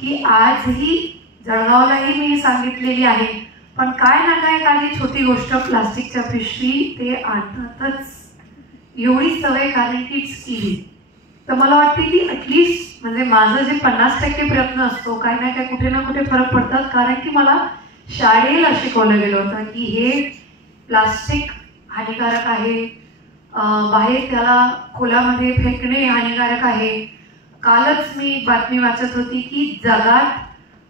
की आजही जळगावलाही मी सांगितलेली आहे, पण काय ना काय काही छोटी गोष्ट प्लास्टिकच्या पिशवी ते आणतातच. एवढी सवय, कारण की इट्स इझी. तर मला वाटते की ॲटलिस्ट म्हणजे माझं जे 50% प्रयत्न असतो, काही ना काय कुठे ना कुठे फरक पडतात. कारण की मला शाळेला शिकवलं गेलं होतं की हे प्लास्टिक हानिकारक आहे, बाहेर त्याला खोलामध्ये फेकणे हानिकारक आहे. कालच मी बातमी वाचत होती की जगात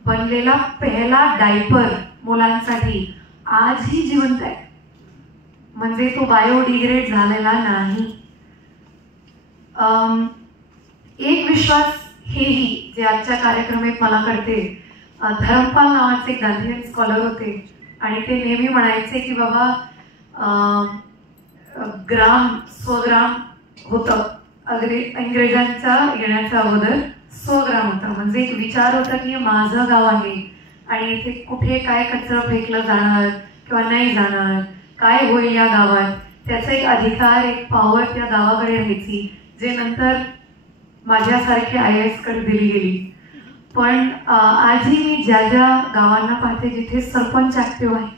बनलेला पहिला डायपर मुलांसाठी आजही जिवंत आहे, म्हणजे तो बायोडिग्रेड झालेला नाही. एक विश्वास हेही जे आजच्या कार्यक्रमात मला कळते, धरमपाल नावाचे गांधीयन स्कॉलर होते आणि ते नेहमी म्हणायचे की बाबा ग्राम स्वग्राम होतं, इंग्रजांच्या येण्याच्या अगोदर स्वग्राम होतं. म्हणजे एक विचार होता की माझं गाव आहे आणि इथे कुठे काय कचरा फेकलं जाणार किंवा नाही जाणार, काय होईल या गावात, त्याचा एक अधिकार, एक पॉवर त्या गावाकडे राहायची, जे नंतर माझ्यासारखे IAS कडे दिली गेली. पण आजही मी ज्या ज्या गावांना पाहते जिथे सरपंच ऍक्टिव्ह आहे,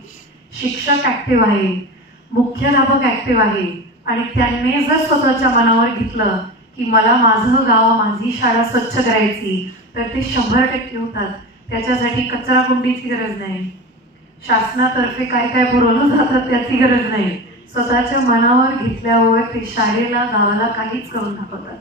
शिक्षक ऍक्टिव्ह आहे, मुख्याध्यापक ऍक्टिव्ह आहे आणि त्यांनी जर स्वतःच्या मनावर घेतलं की मला माझं गाव, माझी शाळा स्वच्छ करायची, तर ते 100% होतात. त्याच्यासाठी कचरा कुंडीची गरज नाही, शासनातर्फे काय काय पुरवलं जातं त्याची गरज नाही. स्वतःच्या मनावर घेतल्यावर ते शाळेला, गावाला काहीच करून दाखवतात.